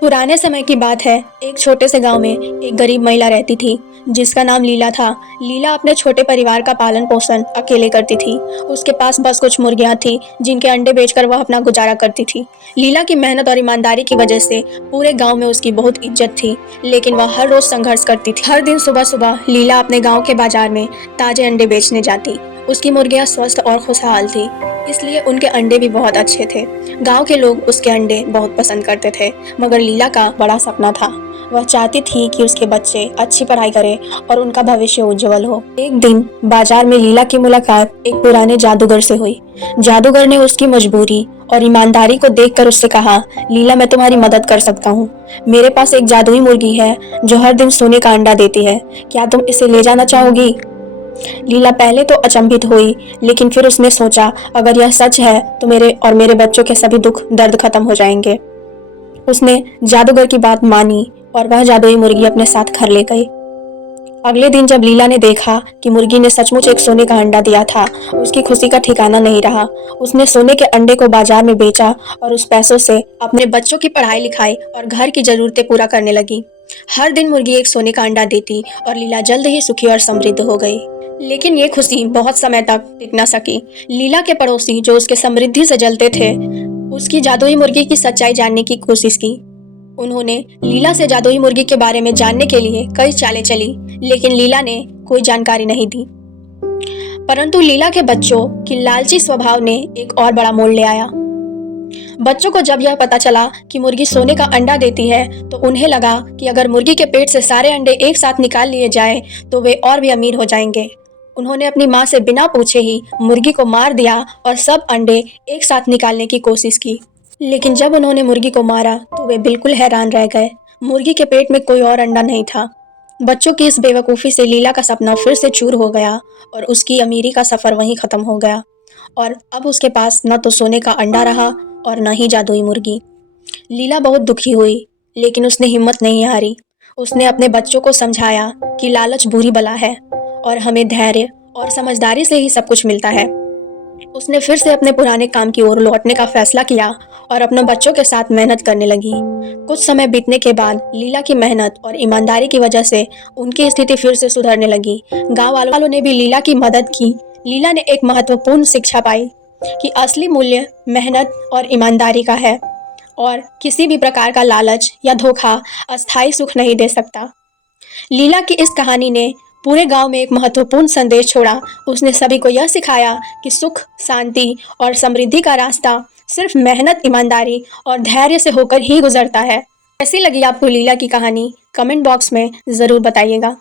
पुराने समय की बात है। एक छोटे से गांव में एक गरीब महिला रहती थी जिसका नाम लीला था। लीला अपने छोटे परिवार का पालन पोषण अकेले करती थी। उसके पास बस कुछ मुर्गियां थी जिनके अंडे बेचकर वह अपना गुजारा करती थी। लीला की मेहनत और ईमानदारी की वजह से पूरे गांव में उसकी बहुत इज्जत थी, लेकिन वह हर रोज संघर्ष करती थी। हर दिन सुबह सुबह लीला अपने गाँव के बाजार में ताजे अंडे बेचने जाती। उसकी मुर्गियां स्वस्थ और खुशहाल थी, इसलिए उनके अंडे भी बहुत अच्छे थे। गांव के लोग उसके अंडे बहुत पसंद करते थे। मगर लीला का बड़ा सपना था। वह चाहती थी कि उसके बच्चे अच्छी पढ़ाई करें और उनका भविष्य उज्जवल हो। एक दिन बाजार में लीला की मुलाकात एक पुराने जादूगर से हुई। जादूगर ने उसकी मजबूरी और ईमानदारी को देखकर उससे कहा, लीला, मैं तुम्हारी मदद कर सकता हूँ। मेरे पास एक जादुई मुर्गी है जो हर दिन सोने का अंडा देती है। क्या तुम इसे ले जाना चाहोगी? लीला पहले तो अचंभित हुई, लेकिन फिर उसने सोचा, अगर यह सच है तो मेरे और मेरे बच्चों के सभी दुख दर्द खत्म हो जाएंगे। उसने जादूगर की बात मानी और वह जादुई मुर्गी अपने साथ घर ले गई। अगले दिन जब लीला ने देखा कि मुर्गी ने सचमुच एक सोने का अंडा दिया था, उसकी खुशी का ठिकाना नहीं रहा। उसने सोने के अंडे को बाजार में बेचा और उस पैसों से अपने बच्चों की पढ़ाई लिखाई और घर की जरूरतें पूरा करने लगी। हर दिन मुर्गी एक सोने का अंडा देती और लीला जल्द ही सुखी और समृद्ध हो गई। लेकिन ये खुशी बहुत समय तक टिक न सकी। लीला के पड़ोसी, जो उसके समृद्धि से जलते थे, उसकी जादुई मुर्गी की सच्चाई जानने की कोशिश की। उन्होंने लीला से जादुई मुर्गी के बारे में जानने के लिए कई चालें चली, लेकिन लीला ने कोई जानकारी नहीं दी। परंतु लीला के बच्चों की लालची स्वभाव ने एक और बड़ा मोड़ ले आया। बच्चों को जब यह पता चला कि मुर्गी सोने का अंडा देती है, तो उन्हें लगा कि अगर मुर्गी के पेट से सारे अंडे एक साथ निकाल लिए जाए तो वे और भी अमीर हो जाएंगे। उन्होंने अपनी माँ से बिना पूछे ही मुर्गी को मार दिया और सब अंडे एक साथ निकालने की कोशिश की। लेकिन जब उन्होंने मुर्गी को मारा तो वे बिल्कुल हैरान रह गए। मुर्गी के पेट में कोई और अंडा नहीं था। बच्चों की इस बेवकूफ़ी से लीला का सपना फिर से चूर हो गया और उसकी अमीरी का सफर वहीं खत्म हो गया। और अब उसके पास न तो सोने का अंडा रहा और न ही जादुई मुर्गी। लीला बहुत दुखी हुई, लेकिन उसने हिम्मत नहीं हारी। उसने अपने बच्चों को समझाया कि लालच बुरी बला है और हमें धैर्य और समझदारी से ही सब कुछ मिलता है। उसने फिर से अपने पुराने काम की ओर लौटने का फैसला किया और अपने बच्चों के साथ मेहनत करने लगी। कुछ समय बीतने के बाद लीला की मेहनत और ईमानदारी की वजह से उनकी स्थिति फिर से सुधरने लगी। गांव वालों ने भी लीला की मदद की। लीला ने एक महत्वपूर्ण शिक्षा पाई कि असली मूल्य मेहनत और ईमानदारी का है और किसी भी प्रकार का लालच या धोखा अस्थायी सुख नहीं दे सकता। लीला की इस कहानी ने पूरे गांव में एक महत्वपूर्ण संदेश छोड़ा। उसने सभी को यह सिखाया कि सुख, शांति और समृद्धि का रास्ता सिर्फ मेहनत, ईमानदारी और धैर्य से होकर ही गुजरता है। कैसी लगी आपको लीला की कहानी? कमेंट बॉक्स में ज़रूर बताइएगा।